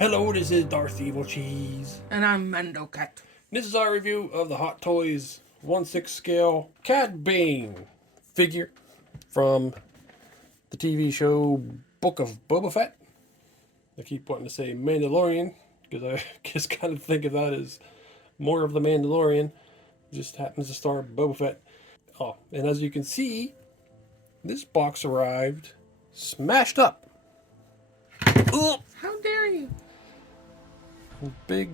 Hello, this is Darth Evilcheese. And I'm Mando Cat. This is our review of the Hot Toys 1/6 scale Cad Bane figure from the TV show Book of Boba Fett. I keep wanting to say Mandalorian because I just kind of think of that as more of the Mandalorian. It just happens to star Boba Fett. Oh, and as you can see, this box arrived smashed up. Ugh. How dare you? Big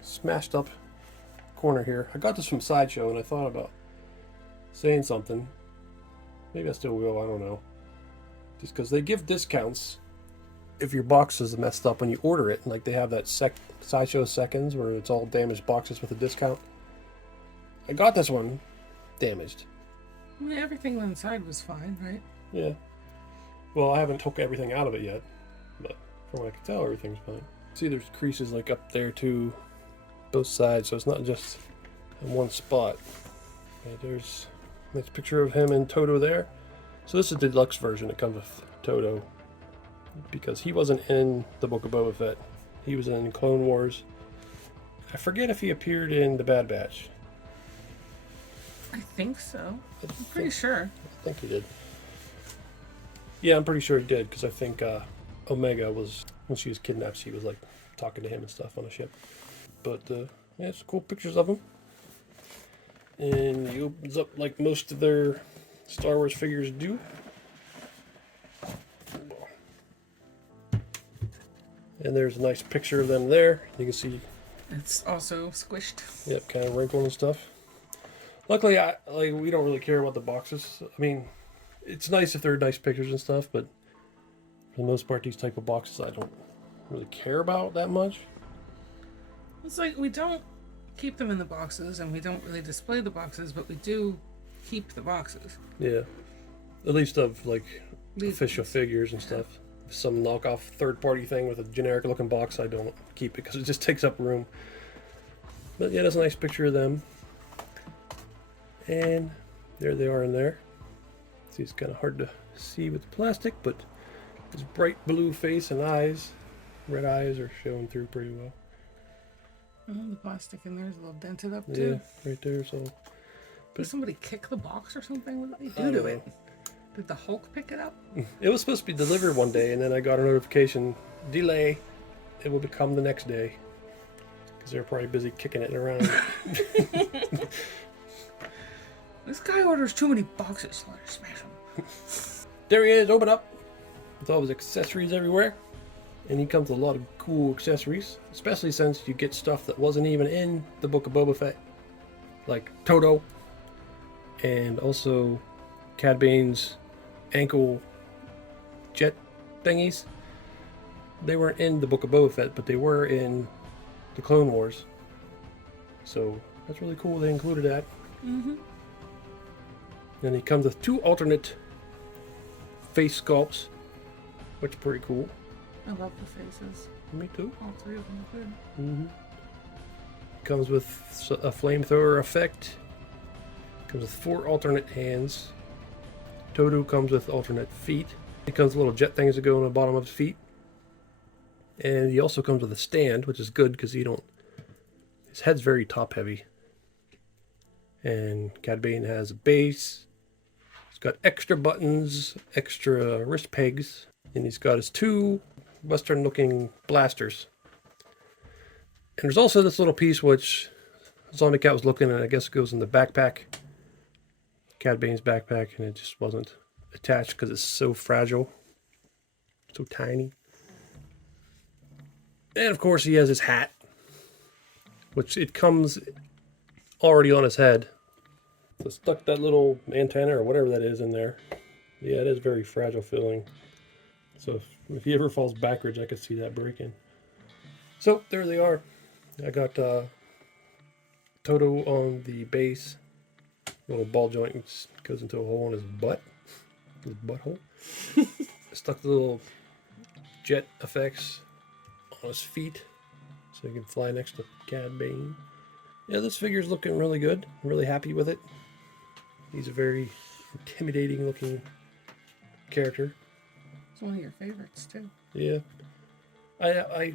smashed up corner here. I got this from Sideshow and I thought about saying something. Maybe I still will, I don't know. Just because they give discounts if your box is messed up when you order it. Like they have that Sideshow Seconds where it's all damaged boxes with a discount. I got this one damaged. I mean, everything inside was fine, right? Yeah. Well, I haven't took everything out of it yet, but from what I can tell, everything's fine. See, there's creases like up there too, both sides, so it's not just in one spot. Okay, there's a nice picture of him and Toto there. So this is the deluxe version that comes with Toto, because he wasn't in the Book of Boba Fett. He was in Clone Wars. I forget if he appeared in the Bad Batch. I think so. I'm pretty sure. I think he did. Yeah, I'm pretty sure he did, because I think Omega was, when she was kidnapped, she was like talking to him and stuff on a ship. But yeah, it's cool pictures of him. And he opens up like most of their Star Wars figures do. And there's a nice picture of them there. You can see It's also squished. yep, kind of wrinkled and stuff. Luckily, we don't really care about the boxes. I mean, it's nice if they're nice pictures and stuff, but for the most part, these type of boxes I don't really care about that much. It's like we don't keep them in the boxes and we don't really display the boxes, but we do keep the boxes. Yeah, at least of like These official ones. figures and stuff. If some knockoff third-party thing with a generic-looking box, I don't keep it because it just takes up room. But yeah, that's a nice picture of them. And there they are in there. See, it's kind of hard to see with the plastic, but his bright blue face and eyes, red eyes, are showing through pretty well. Oh, the plastic in there is a little dented up too. Yeah, right there. So Did somebody kick the box or something? What did they do to it? Did the Hulk pick it up? it was supposed to be delivered one day, and then I got a notification, delay. It will become the next day. Because they're probably busy kicking it around. This guy orders too many boxes. Let her smash them. There he is, open up. With all his accessories everywhere. And he comes with a lot of cool accessories. Especially since you get stuff that wasn't even in the Book of Boba Fett. Like Toto. And also Cad Bane's ankle jet thingies. They weren't in the Book of Boba Fett, but they were in the Clone Wars. So that's really cool they included that. Mm-hmm. And he comes with 2 alternate face sculpts, which is pretty cool. I love the faces. Me too. All 3 of them are good. Mm-hmm. Comes with a flamethrower effect. Comes with 4 alternate hands. Toto comes with alternate feet. He comes with little jet things that go on the bottom of his feet. And he also comes with a stand, which is good because his head's very top heavy. And Cad Bane has a base. He's got extra buttons, extra wrist pegs, and he's got his 2 Western looking blasters. And there's also this little piece which Zombie Cat was looking at, I guess it goes in the backpack. Cad Bane's backpack, and it just wasn't attached because it's so fragile. So tiny. And of course he has his hat, which it comes already on his head. So stuck that little antenna or whatever that is in there. Yeah, it is very fragile feeling. So if he ever falls backwards, I could see that breaking. So there they are. I got Toto on the base. Little ball joint goes into a hole in his butt. His butthole. Stuck the little jet effects on his feet so he can fly next to Cad Bane. Yeah, this figure's looking really good. I'm really happy with it. He's a very intimidating looking character. It's one of your favorites too. Yeah. I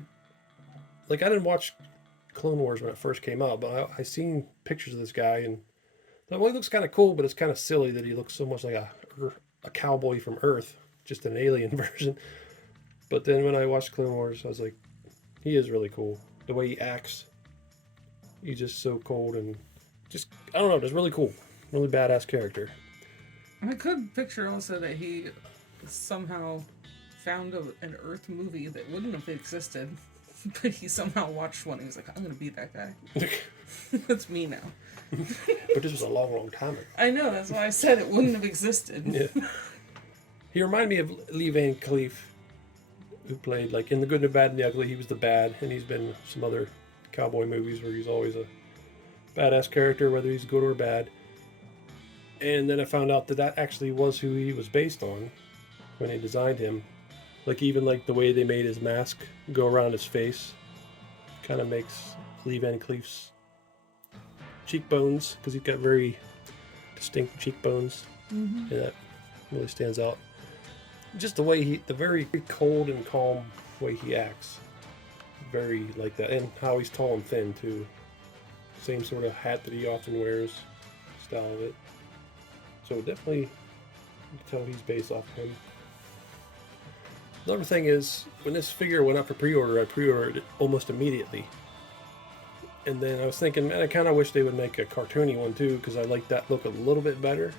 like I didn't watch Clone Wars when it first came out, but I seen pictures of this guy and thought, well, he looks kind of cool, but it's kind of silly that he looks so much like a cowboy from Earth, just an alien version. But then when I watched Clone Wars, I was like, he is really cool. The way he acts, he's just so cold and just, I don't know, just really cool. Really badass character. I could picture also that he somehow found an Earth movie that wouldn't have existed, but he somehow watched one and he was like, I'm going to be that guy. That's me now. But this was a long, long time ago. I know, that's why I said it wouldn't have existed. Yeah. He reminded me of Lee Van Cleef, who played, like, in The Good, the Bad, and the Ugly. He was the bad, and he's been in some other cowboy movies where he's always a badass character, whether he's good or bad. And then I found out that that actually was who he was based on when they designed him. Like, even like the way they made his mask go around his face kind of makes Lee Van Cleef's cheekbones, because he's got very distinct cheekbones, and that really stands out. Just the way the very cold and calm way he acts, very like that, and how he's tall and thin too. Same sort of hat that he often wears, style of it. So definitely, you can tell he's based off of him. Another thing is, when this figure went up for pre-order, I pre-ordered it almost immediately. And then I was thinking, man, I kind of wish they would make a cartoony one too, because I like that look a little bit better.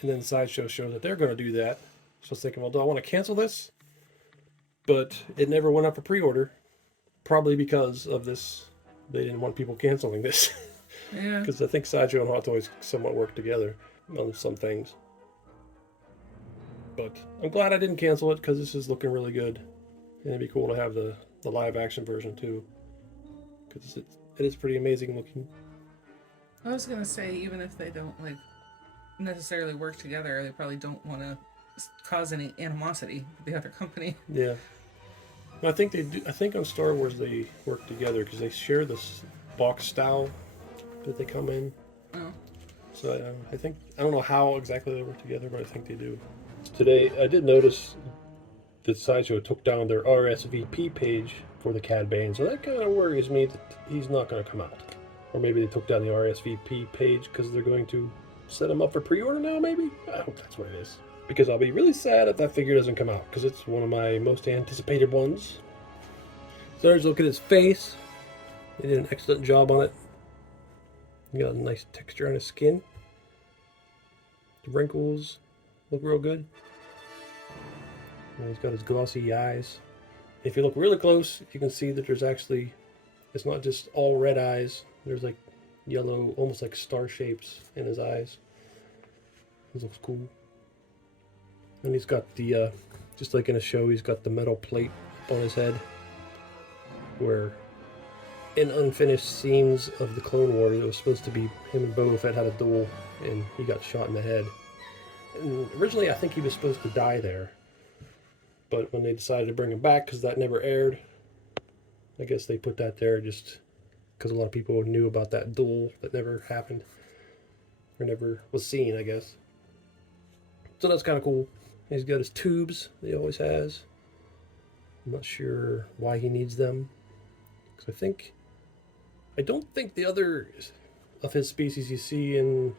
And then Sideshow showed that they're going to do that. So I was thinking, well, do I want to cancel this? But it never went up for pre-order. Probably because of this. They didn't want people canceling this. Yeah. Because I think Sideshow and Hot Toys somewhat work together on some things. But I'm glad I didn't cancel it, because this is looking really good. And it'd be cool to have the live action version too. Because it is pretty amazing looking. I was gonna say, even if they don't like necessarily work together, they probably don't want to cause any animosity with the other company. Yeah, I think they do. I think on Star Wars they work together because they share this box style that they come in. Oh. So I don't know how exactly they work together, but I think they do. Today I did notice that Sideshow took down their RSVP page for the Cad Bane, so that kind of worries me that he's not going to come out. Or maybe they took down the RSVP page because they're going to set him up for pre-order now, maybe? I hope that's what it is. Because I'll be really sad if that figure doesn't come out, because it's one of my most anticipated ones. So let's look at his face. They did an excellent job on it. He got a nice texture on his skin. The wrinkles look real good. And he's got his glossy eyes. If you look really close, you can see that there's actually, it's not just all red eyes. There's like yellow, almost like star shapes in his eyes. This looks cool. And he's got the, just like in a show, he's got the metal plate on his head. Where in unfinished scenes of the Clone Wars, it was supposed to be him and Boba Fett had a duel, and he got shot in the head. And originally, I think he was supposed to die there. But when they decided to bring him back, because that never aired, I guess they put that there just because a lot of people knew about that duel that never happened. Or never was seen, I guess. So that's kind of cool. He's got his tubes that he always has. I'm not sure why he needs them. Because I don't think the other of his species you see in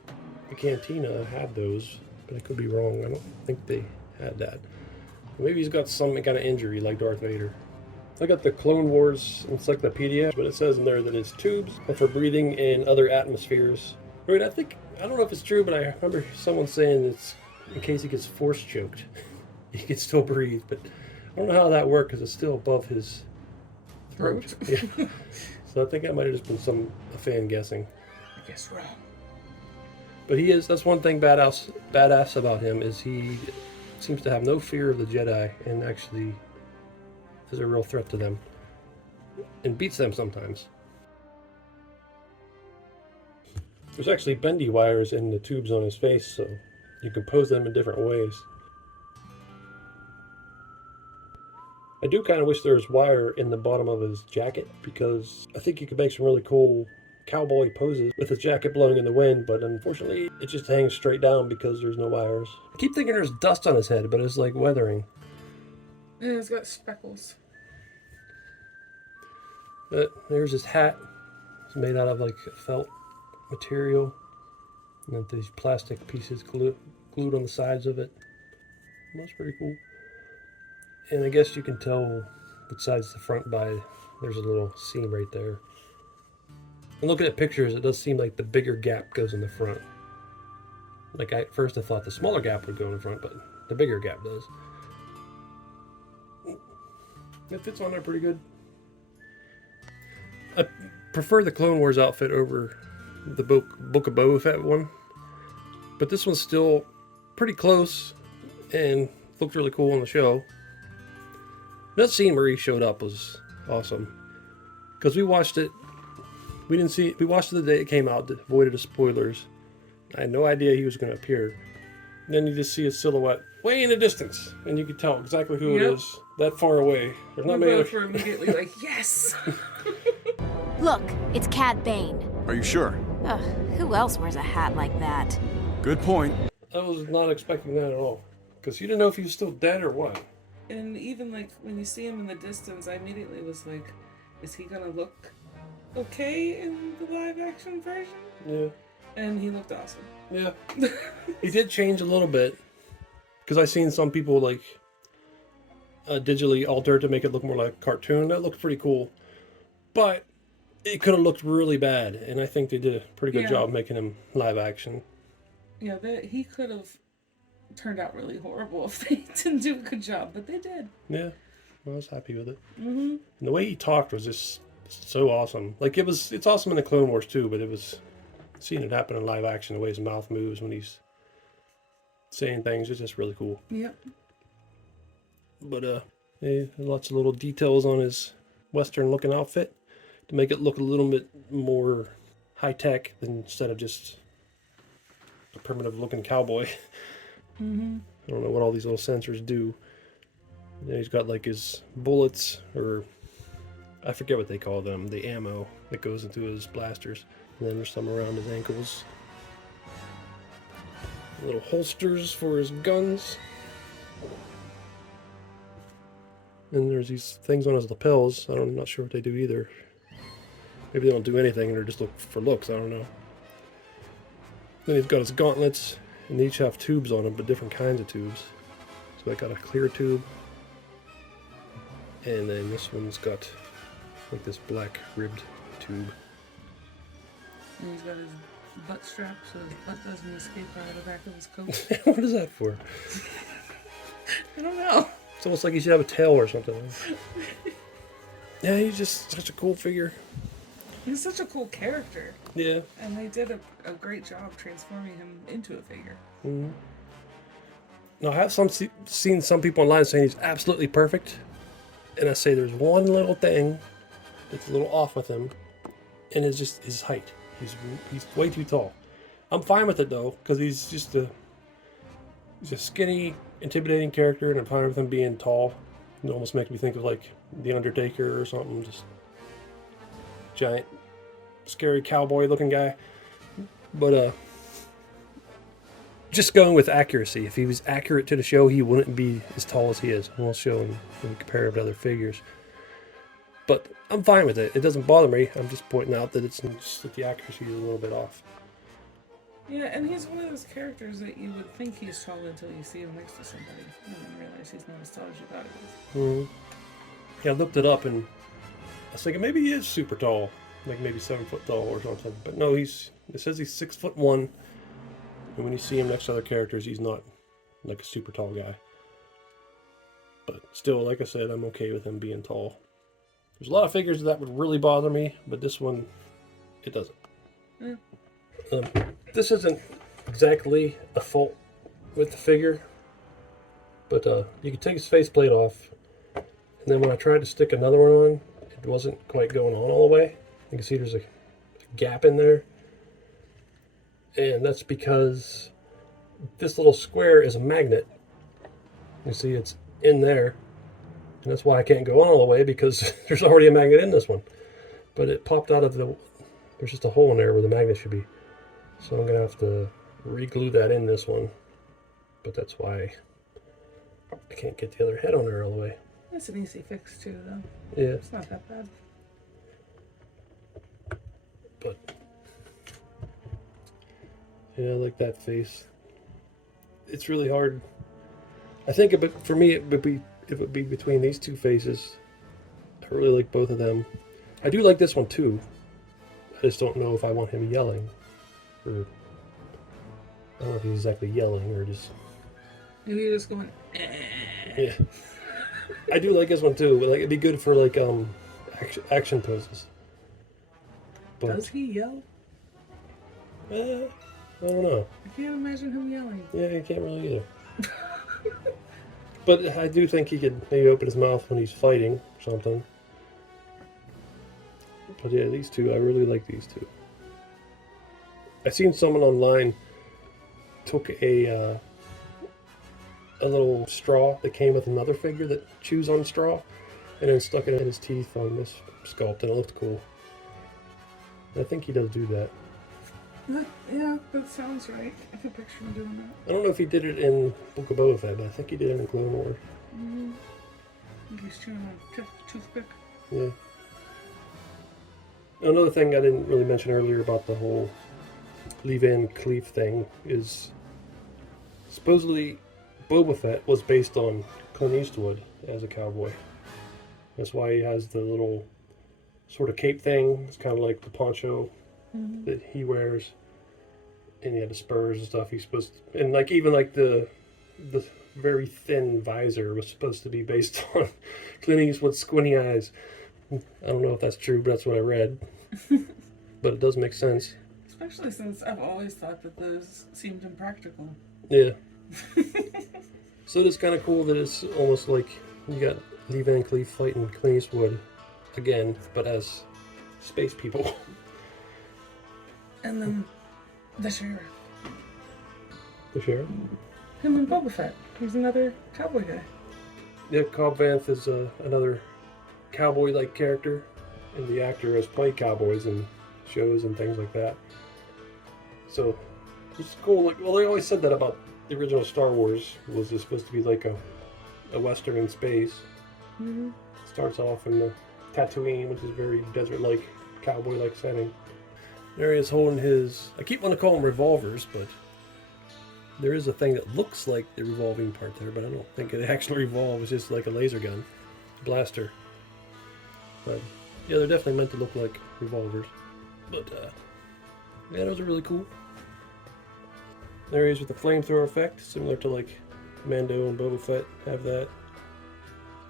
the Cantina had those. But I could be wrong. I don't think they had that. Maybe he's got some kind of injury like Darth Vader. I got the Clone Wars encyclopedia, but it says in there that his tubes are for breathing in other atmospheres. I mean, I don't know if it's true, but I remember someone saying it's in case he gets force choked. He can still breathe, but I don't know how that works because it's still above his throat. Yeah. So I think that might have just been a fan guessing. I guess wrong. But that's one thing badass about him is he seems to have no fear of the Jedi and actually is a real threat to them and beats them sometimes. There's actually bendy wires in the tubes on his face, so you can pose them in different ways. I do kind of wish there was wire in the bottom of his jacket, because I think you could make some really cool cowboy poses with his jacket blowing in the wind, but unfortunately it just hangs straight down because there's no wires. I keep thinking there's dust on his head, but it's like weathering. Yeah, it's got speckles. There's his hat. It's made out of like felt material. And then these plastic pieces glued on the sides of it. That's pretty cool. And I guess you can tell besides the front by there's a little seam right there. And looking at pictures, it does seem like the bigger gap goes in the front. Like at first I thought the smaller gap would go in the front, but the bigger gap does. It fits on there pretty good. I prefer the Clone Wars outfit over the Book of Boba Fett one. But this one's still pretty close and looked really cool on the show. That scene where he showed up was awesome. Because we watched it. We watched it the day it came out, avoided the spoilers. I had no idea he was going to appear. And then you just see his silhouette way in the distance, and you can tell exactly who it is that far away. There's not We many. both were immediately like, yes! Look, it's Cad Bane. Are you sure? Ugh, who else wears a hat like that? Good point. I was not expecting that at all. Because you didn't know if he was still dead or what. And even like when you see him in the distance, I immediately was like, is he gonna look okay in the live action version? Yeah. And he looked awesome. Yeah. He did change a little bit. Because I've seen some people like digitally alter it to make it look more like a cartoon. That looked pretty cool. But it could have looked really bad. And I think they did a pretty good job making him live action. Yeah, he could have turned out really horrible if they didn't do a good job, but they did. Yeah, I was happy with it. Mm-hmm. And the way he talked was just so awesome. Like it's awesome in the Clone Wars too, but it was seeing it happen in live action, the way his mouth moves when he's saying things, is just really cool. Yep. But lots of little details on his Western looking outfit to make it look a little bit more high tech instead of just a primitive looking cowboy. Mm-hmm. I don't know what all these little sensors do. And then he's got like his bullets, or I forget what they call them, the ammo that goes into his blasters. And then there's some around his ankles. Little holsters for his guns. And there's these things on his lapels. I'm not sure what they do either. Maybe they don't do anything and they're just look for looks, I don't know. Then he's got his gauntlets. And they each have tubes on them, but different kinds of tubes. So I got a clear tube. And then this one's got like this black ribbed tube. And he's got his butt strap so his butt doesn't escape out of the back of his coat. What is that for? I don't know. It's almost like he should have a tail or something. Yeah, he's just such a cool figure. He's such a cool character. Yeah. And they did a great job transforming him into a figure. Mm-hmm. Now, I have seen some people online saying he's absolutely perfect. And I say there's one little thing that's a little off with him. And it's just his height. He's way too tall. I'm fine with it, though, because he's a skinny, intimidating character. And I'm fine with him being tall. It almost makes me think of, like, The Undertaker or something. Just giant, scary cowboy looking guy. But just going with accuracy. If he was accurate to the show, he wouldn't be as tall as he is. We'll show him when we compare him to other figures. But I'm fine with it. It doesn't bother me. I'm just pointing out that it's just that the accuracy is a little bit off. Yeah, and he's one of those characters that you would think he's tall until you see him next to somebody and then realize he's not as tall as you thought he was. Mm-hmm. Yeah, I looked it up and I was thinking maybe he is super tall, like maybe 7 foot tall or something. But no, it says he's 6'1", and when you see him next to other characters, he's not like a super tall guy. But still, like I said, I'm okay with him being tall. There's a lot of figures that would really bother me, but this one, it doesn't. Yeah. This isn't exactly a fault with the figure, but you can take his faceplate off, and then when I tried to stick another one on, it wasn't quite going on all the way. You can see there's a gap in there, and that's because this little square is a magnet. You see it's in there, and that's why I can't go on all the way, because there's already a magnet in this one. But it popped out of there's just a hole in there where the magnet should be. So I'm going to have to re-glue that in this one. But that's why I can't get the other head on there all the way. That's an easy fix too, though. Yeah. It's not that bad. Yeah, I like that face. It's really hard. I think for me, it would be between these two faces. I really like both of them. I do like this one too. I just don't know if I want him yelling. Or I don't know if he's exactly yelling or just... Maybe you're just going, Yeah. I do like this one too, but like it'd be good for like action poses. But, does he yell? I don't know. I can't imagine him yelling. Yeah, you can't really either. But I do think he could maybe open his mouth when he's fighting or something. But yeah, these two, I really like these two. I seen someone online took a little straw that came with another figure that chews on straw, and then stuck it in his teeth on this sculpt, and it looked cool. And I think he does do that. Yeah, that sounds right. I can picture him doing that. I don't know if he did it in Book of Boba Fett, but I think he did it in Clone Wars. Mm-hmm. I think he's chewing on a toothpick. Yeah. Another thing I didn't really mention earlier about the whole Lee Van Cleef thing is supposedly Boba Fett was based on Clint Eastwood as a cowboy. That's why he has the little sort of cape thing. It's kind of like the poncho that he wears, and he had the spurs and stuff. He's supposed to, and like even like the very thin visor was supposed to be based on Clint Eastwood's squinty eyes. I don't know if that's true, but that's what I read. But it does make sense. Especially since I've always thought that those seemed impractical. Yeah. So it's kind of cool that it's almost like you got Lee Van Cleef fighting Clint Eastwood again, but as space people. And then the sheriff. The sheriff? Him and Boba Fett. He's another cowboy guy. Yeah, Cobb Vanth is another cowboy-like character, and the actor has played cowboys in shows and things like that. So it's cool. Like, well, they always said that about the original Star Wars. Was just supposed to be like a western in space. Mm-hmm. Starts off in the Tatooine, which is very desert-like, cowboy-like setting. There he is holding his... I keep wanting to call them revolvers, but there is a thing that looks like the revolving part there, but I don't think it actually revolves. It's just like a laser gun, blaster. But yeah, they're definitely meant to look like revolvers. But yeah, those are really cool. There he is with the flamethrower effect, similar to like Mando and Boba Fett have that.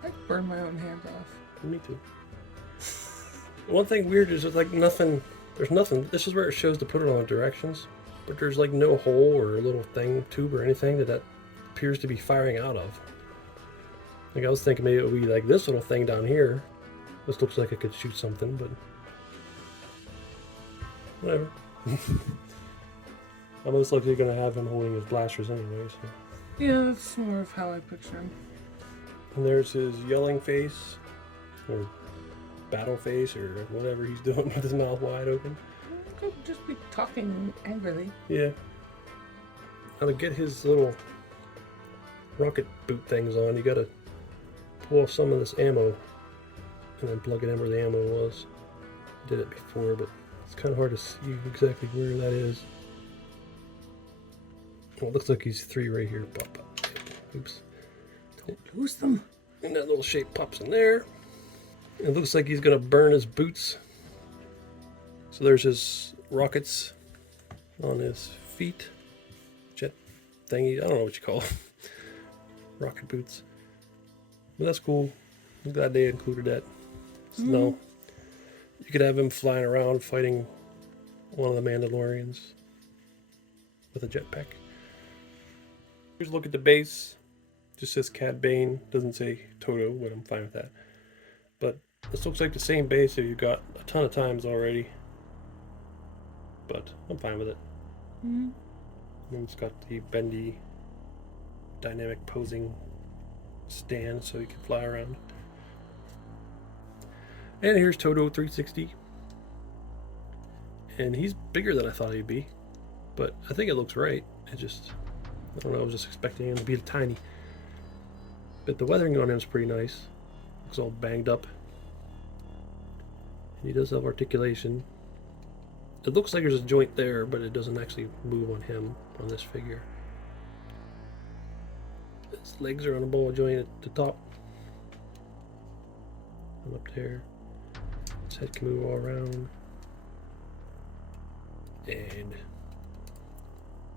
I burn my own hand off. Me too. One thing weird is there's like nothing. There's nothing. This is where it shows to put it on directions, but there's like no hole or a little thing, tube or anything that appears to be firing out of. Like I was thinking maybe it would be like this little thing down here. This looks like it could shoot something, but whatever. I'm most likely going to have him holding his blasters anyway. So. Yeah, that's more of how I picture him. And there's his yelling face, or battle face, or whatever he's doing with his mouth wide open. He could just be talking angrily. Yeah. Now to get his little rocket boot things on, you gotta pull off some of this ammo and then plug it in where the ammo was. Did it before, but it's kind of hard to see exactly where that is. Well, it looks like he's 3 right here. Pop, pop. Oops. Lose them. And that little shape pops in there. It looks like he's gonna burn his boots. So there's his rockets on his feet. Jet thingy. I don't know what you call them. Rocket boots. But that's cool. I'm glad they included that. So now you could have him flying around fighting one of the Mandalorians with a jetpack. Here's a look at the base. Just says Cad Bane. Doesn't say Toto, but I'm fine with that. But this looks like the same base that you got a ton of times already. But I'm fine with it. And it's got the bendy dynamic posing stand so you can fly around. And here's Toto 360. And he's bigger than I thought he'd be. But I think it looks right. It just, I don't know, I was just expecting him to be tiny. But the weathering on him is pretty nice. Looks all banged up. And he does have articulation. It looks like there's a joint there, but it doesn't actually move on him, on this figure. His legs are on a ball joint at the top. And up there. His head can move all around. And...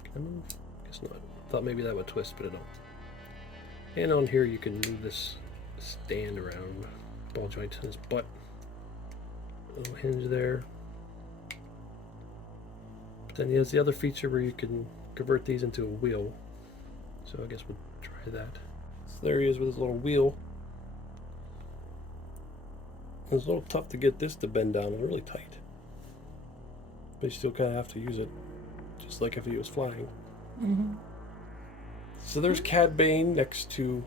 Can I move? Guess not. Thought maybe that would twist, but it don't. And on here you can move this stand around. Ball joint in his butt. A little hinge there. But then he has the other feature where you can convert these into a wheel. So I guess we'll try that. So there he is with his little wheel. It's a little tough to get this to bend down. It's really tight. But you still kind of have to use it. Just like if he was flying. Mm-hmm. So there's Cad Bane next to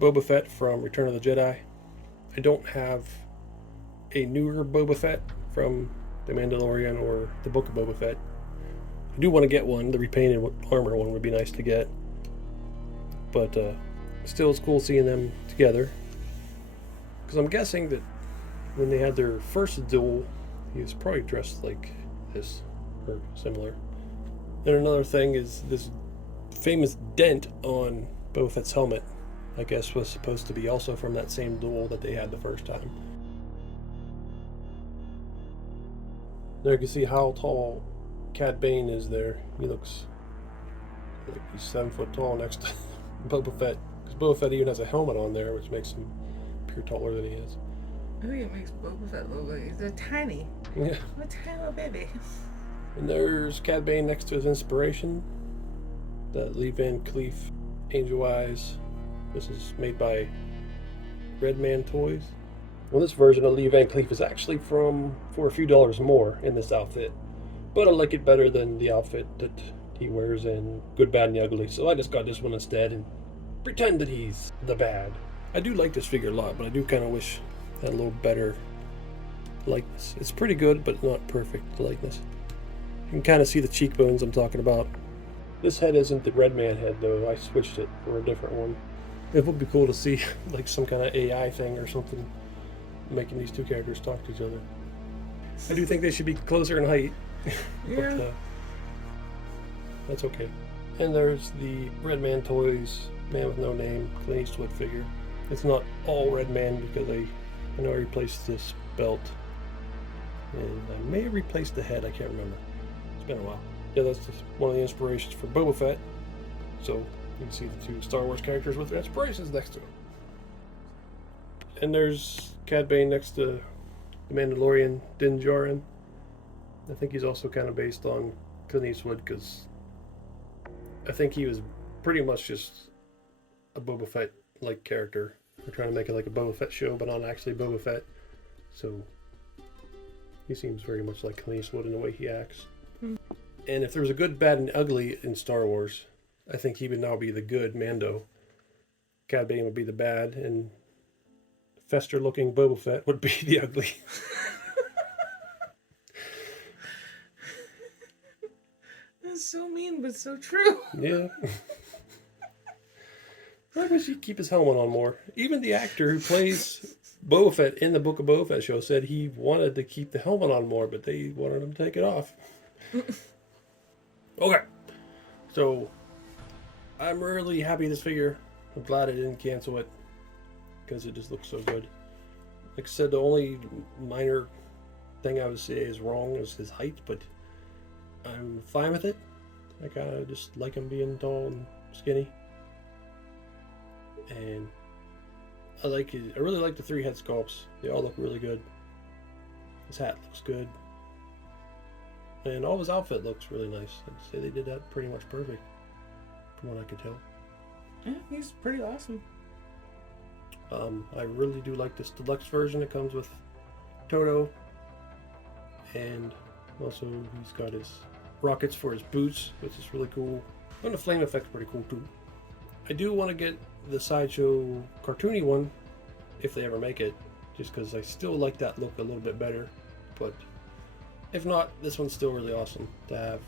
Boba Fett from Return of the Jedi. I don't have a newer Boba Fett from The Mandalorian or the Book of Boba Fett. I do want to get one. The repainted armor one would be nice to get. But still, it's cool seeing them together. Because I'm guessing that when they had their first duel, he was probably dressed like this, or similar. And another thing is this famous dent on Boba Fett's helmet, I guess, was supposed to be also from that same duel that they had the first time. There you can see how tall Cad Bane is there. He looks like he's 7 foot tall next to Boba Fett. Because Boba Fett even has a helmet on there, which makes him appear taller than he is. I think it makes Boba Fett look like he's a tiny. Yeah. A tiny little baby. And there's Cad Bane next to his inspiration. The Lee Van Cleef Angel Eyes. This is made by Redman Toys. Well, this version of Lee Van Cleef is actually for a few dollars more in this outfit. But I like it better than the outfit that he wears in Good, Bad, and the Ugly. So I just got this one instead and pretend that he's the bad. I do like this figure a lot, but I do kind of wish it had a little better likeness. It's pretty good, but not perfect likeness. You can kind of see the cheekbones I'm talking about. This head isn't the Redman head, though. I switched it for a different one. It would be cool to see like some kind of AI thing or something making these two characters talk to each other. I do think they should be closer in height. Yeah. But that's okay. And there's the Redman Toys Man with No Name Clint Eastwood figure. It's not all Redman because I know I replaced this belt. And I may have replaced the head, I can't remember. It's been a while. Yeah, that's just one of the inspirations for Boba Fett. So you can see the two Star Wars characters with their inspirations next to him. And there's Cad Bane next to the Mandalorian Din Djarin. I think he's also kind of based on Clint Eastwood because I think he was pretty much just a Boba Fett-like character. They're trying to make it like a Boba Fett show, but not actually Boba Fett. So he seems very much like Clint Eastwood in the way he acts. And if there was a good, bad, and ugly in Star Wars, I think he would now be the good Mando. Cad Bane would be the bad, and Fester-looking Boba Fett would be the ugly. That's so mean, but so true. Yeah. I wish he'd keep his helmet on more. Even the actor who plays Boba Fett in the Book of Boba Fett show said he wanted to keep the helmet on more, but they wanted him to take it off. Okay. So, I'm really happy with this figure. I'm glad I didn't cancel it because it just looks so good. Like I said, the only minor thing I would say is wrong is his height, but I'm fine with it. I kind of just like him being tall and skinny. And I really like the 3 head sculpts. They all look really good. His hat looks good. And all his outfit looks really nice. I'd say they did that pretty much perfect, from what I could tell. Yeah, he's pretty awesome. I really do like this deluxe version. It comes with Toto. And also he's got his rockets for his boots, which is really cool. And the flame effect's pretty cool too. I do want to get the Sideshow cartoony one, if they ever make it, just because I still like that look a little bit better. But if not, this one's still really awesome to have.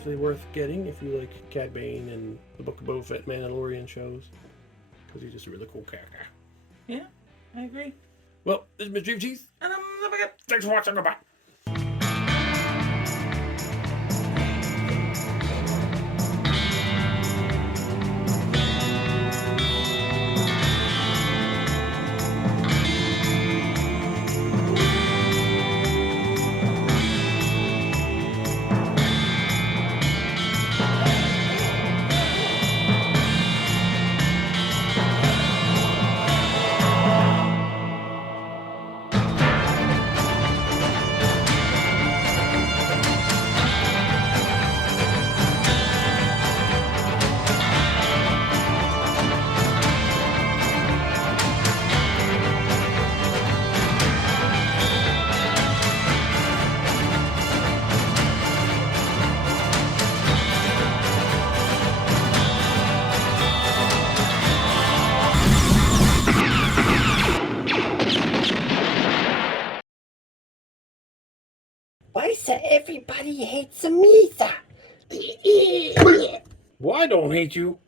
definitely worth getting if you like Cad Bane and the Book of Boba Fett Mandalorian shows. Because he's just a really cool character. Yeah, I agree. Well, this is Mr. Evilcheese. And I'm the Big. Thanks for watching. Goodbye. Why so everybody hates Amisa? Well, I don't hate you.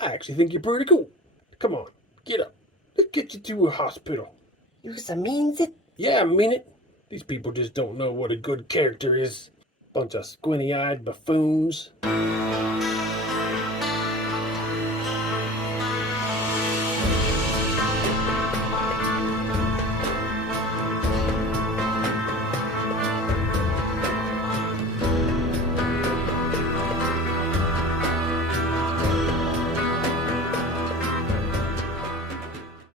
I actually think you're pretty cool. Come on, get up. Let's get you to a hospital. You means it? Yeah, I mean it. These people just don't know what a good character is. Bunch of squinty-eyed buffoons.